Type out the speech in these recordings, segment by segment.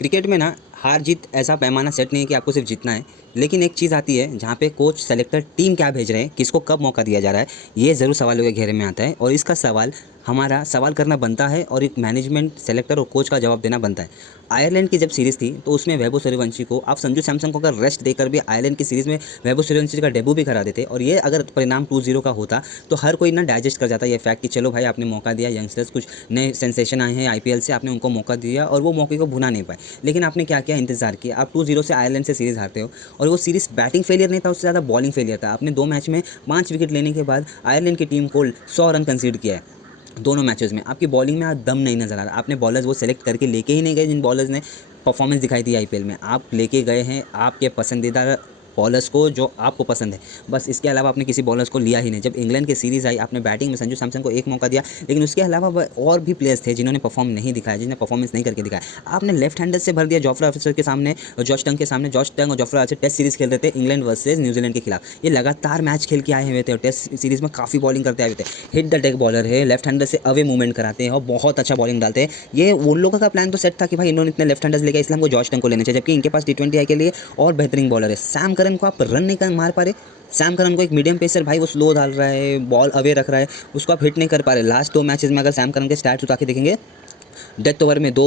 Cricket में ना हार जीत ऐसा पैमाना सेट नहीं है कि आपको सिर्फ जीतना है, लेकिन एक चीज़ आती है जहाँ पे कोच सेलेक्टर टीम क्या भेज रहे हैं, किसको कब मौका दिया जा रहा है, ये ज़रूर सवालों के घेरे में आता है और इसका सवाल हमारा सवाल करना बनता है और एक मैनेजमेंट सेलेक्टर और कोच का जवाब देना बनता है। आयरलैंड की जब सीरीज़ थी तो उसमें वैभव सूर्यवंशी को आप संजू सैमसन को अगर रेस्ट देकर भी आयरलैंड की सीरीज़ में वैभव सूर्यवंशी का डेब्यू भी करा देते और ये अगर परिणाम 2-0 का होता तो हर कोई ना डाइजेस्ट कर जाता ये फैक्ट कि चलो भाई आपने मौका दिया, यंगस्टर्स कुछ नए सेंसेशन आए हैं आईपीएल से, आपने उनको मौका दिया और वो मौके को भुना नहीं पाए। लेकिन आपने क्या किया, इंतजार किया। आप 2-0 से आयरलैंड से सीरीज़ हारते हो और वो सीरीज़ बैटिंग फेलियर नहीं था, उससे ज़्यादा बॉलिंग फेलियर था। आपने 2 मैच में 5 विकेट लेने के बाद आयरलैंड की टीम को 100 रन कंसीड किया है दोनों मैचेस में। आपकी बॉलिंग में आज दम नहीं नज़र आ रहा। आपने बॉलर्स वो सेलेक्ट करके लेके ही नहीं गए जिन बॉलर्स ने परफॉर्मेंस दिखाई थी आईपीएल में। आप लेके गए हैं आपके पसंदीदा बॉलर्स को जो आपको पसंद है, बस इसके अलावा आपने किसी बॉलर्स को लिया ही नहीं। जब इंग्लैंड की सीरीज़ आई आपने बैटिंग में संजू सैमसन को एक मौका दिया, लेकिन उसके अलावा और भी प्लेयर्स थे जिन्होंने परफॉर्म नहीं दिखाया, जिन्होंने परफॉर्मेंस नहीं करके दिखाया। आपने लेफ्ट हैंडर से भर दिया जोफ्रा आर्चर के सामने, जॉश टंग के सामने। जॉश टंग और जोफ्रा आर्चर टेस्ट सीरीज़ खेल रहे थे इंग्लैंड वर्सेज न्यूजीलैंड के खिलाफ। ये लगातार मैच खेल के आए हुए थे और टेस्ट सीरीज़ में काफ़ी बॉलिंग करते आए हुए थे। हिट द डेक बॉलर है, लेफ्ट हैंडर से अवे मूवमेंट कराते हैं और बहुत अच्छा बॉलिंग डालते हैं। ये उन लोगों का प्लान तो सेट था कि भाई इन्होंने इतने लेफ्ट हैंडर्स लेके इसलिए हमको जॉश टंग को लेने चाहिए, जबकि इनके पास टी20 आई के लिए और बेहतरीन बॉलर है। सैम करन को आप रन नहीं मार पा रहे। सैम करन को एक मीडियम पेसर, भाई वो स्लो डाल रहा है, बॉल अवे रख रहा है, उसको आप हिट नहीं कर पा रहे। लास्ट 2 मैचेस में अगर सैम करन के स्टैट्स उठा के देखेंगे, डेथ ओवर में 2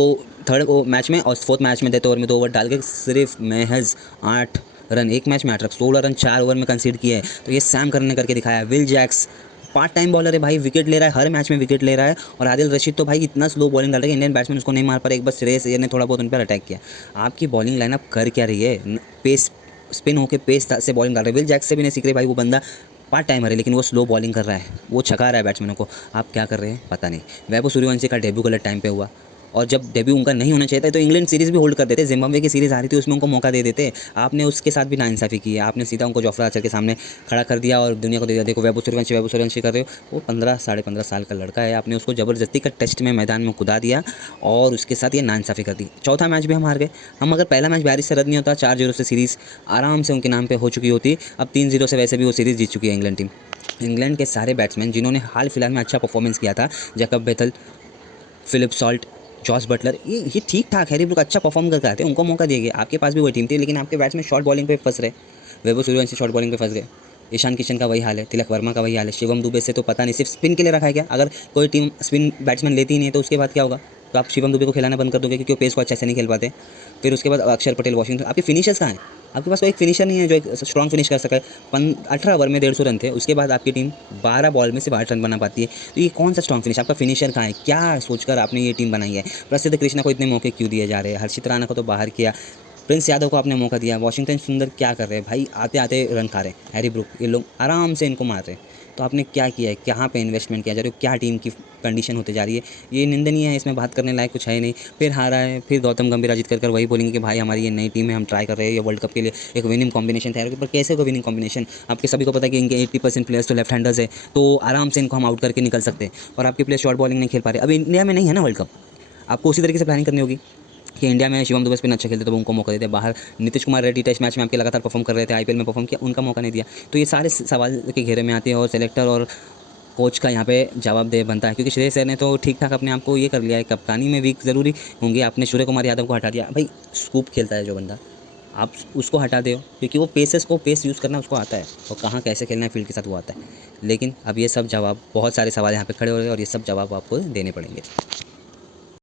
थर्ड मैच में और फोर्थ मैच में डेथ ओवर में 2 ओवर डाल के सिर्फ महज 8 रन, एक मैच में 8 रन, 16 रन 4 ओवर में कंसीड किए हैं। तो ये सैम करन ने करके दिखाया। Will Jacks part time bowler है भाई, विकेट ले रहा है, हर मैच में विकेट ले रहा है। और आदिल रशीद तो भाई इतना स्लो बॉलिंग डाल रहा है कि इंडियन बैट्समैन उसको नहीं मार पा रहे। एक बस श्रेयस अय्यर ने थोड़ा बहुत उन पर अटैक किया। आपकी बॉलिंग लाइनअप कर क्या रही है? पेस स्पिन होकर पेस से बॉलिंग डाल रहा है। विल जैक्स से भी नहीं सीख रहे भाई, वो बंदा पार्ट टाइमर है लेकिन वो स्लो बॉलिंग कर रहा है, वो छका रहा है बैट्समैनों को। आप क्या कर रहे हैं पता नहीं। वैभव सूर्यवंशी का डेब्यू गलत टाइम पे हुआ और जब डेब्यू उनका नहीं होना चाहिए था तो इंग्लैंड सीरीज़ भी होल्ड कर देते। जिम्बाब्वे की सीरीज़ आ रही थी उसमें उनको मौका दे देते। आपने उसके साथ भी नाइंसाफ़ी की है। आपने सीधा उनको जोफ्रा आर्चर के सामने खड़ा कर दिया और दुनिया को दे दिया, देखो वैभव सूर्यवंशी कर रहे हो। वो 15 साढ़े 15 साल का लड़का है। आपने उसको ज़बरदस्ती का टेस्ट में मैदान में कुदा दिया और उसके साथ ये नाइंसाफ़ी कर दी। चौथा मैच भी हम हार गए। हम अगर पहला मैच 42 से रद्द नहीं होता, 4-0 से सीरीज़ आराम से उनके नाम पर हो चुकी होती। अब 3-0 से वैसे भी वो सीरीज़ जीत चुकी है इंग्लैंड टीम। इंग्लैंड के सारे बैट्समैन जिन्होंने हाल फिलहाल में अच्छा परफॉर्मेंस किया था, Jacob Bethell, Phil Salt, Jos Buttler, ये ठीक ठाक हैरी ब्रूक अच्छा परफॉर्म करके आते हैं, उनको मौका दिया गया। आपके पास भी वही टीम थी लेकिन आपके बैट्समैन शॉर्ट बॉलिंग पे फंस रहे। वैभव सूर्यवंशी शॉर्ट बॉलिंग पे फंस गए। ईशान किशन का वही हाल है, तिलक वर्मा का वही हाल है। शिवम दुबे से तो पता नहीं सिर्फ स्पिन के लिए रखा है क्या? अगर कोई टीम स्पिन बैट्समैन लेती ही नहीं है तो उसके बाद क्या होगा? तो आप शिवम दुबे को खिलाना बंद कर दोगे क्योंकि वो पेस को अच्छे से नहीं खेल पाते। फिर उसके बाद अक्षर पटेल, वॉशिंगटन, आपके फिनिशर्स कहाँ हैं? आपके पास कोई एक फिनिशर नहीं है जो एक स्ट्रॉन्ग फिनिश कर सके। 18 ओवर में 150 रन थे, उसके बाद आपकी टीम 12 बॉल में सिर्फ 8 रन बना पाती है। तो ये कौन सा स्ट्रॉन्ग फिनिश? आपका फिनिशर कहाँ है? क्या सोचकर आपने ये टीम बनाई है? प्रसिद्ध कृष्णा को इतने मौके क्यों दिए जा रहे हैं? हर्षित राणा को तो बाहर किया, प्रिंस यादव को आपने मौका दिया। वॉशिंगटन सुंदर क्या कर रहे हैं भाई? आते आते रन खा रहे हैं। हैरी ब्रूक, ये लोग आराम से इनको मार रहे हैं। तो आपने क्या किया है? कहाँ पे इन्वेस्टमेंट किया जा रही है? क्या टीम की कंडीशन होते जा रही है? ये निंदनीय है, इसमें बात करने लायक कुछ है नहीं। फिर हारा है, फिर गौतम गंभीर जीत कर वही बोलेंगे कि भाई हमारी ये नई टीम है, हम ट्राई कर रहे हैं, ये वर्ल्ड कप के लिए एक विनिंग कॉम्बिनेशन तैयार, पर कैसे को विनिंग कॉम्बिनेशन? आपके सभी को पता है कि इनके 80% प्लेयर्स तो लेफ्ट हैंडर्स है, तो आराम से इनको हम आउट करके निकल सकते हैं और आपके प्लेयर शॉर्ट बॉलिंग नहीं खेल पा रहे। अब इंडिया में नहीं है ना वर्ल्ड कप, आपको उसी तरीके से प्लानिंग करनी होगी कि इंडिया में शिवम दुबे स्पिन अच्छा खेलते तो उनको मौका देते। बाहर नीतीश कुमार रेड्डी टेस्ट मैच में आपके लगातार परफॉर्म कर रहे थे, आईपीएल में परफॉर्म किया, उनका मौका नहीं दिया। तो ये सारे सवाल के घेरे में आते हैं और सेलेक्टर और कोच का यहाँ पे जवाब दे बनता है, क्योंकि श्रेयस अय्यर ने तो ठीक ठाक अपने आप को ये कर लिया है। कप्तानी में वीक ज़रूरी होंगे। आपने सूर्य कुमार यादव को हटा दिया। भाई स्कूप खेलता है जो बंदा, आप उसको हटा दो क्योंकि वो पेस यूज़ करना उसको आता है और कहाँ कैसे खेलना है फील्ड के साथ वो आता है। लेकिन अब ये सब जवाब, बहुत सारे सवाल यहाँ पे खड़े हो रहे हैं और ये सब जवाब आपको देने पड़ेंगे।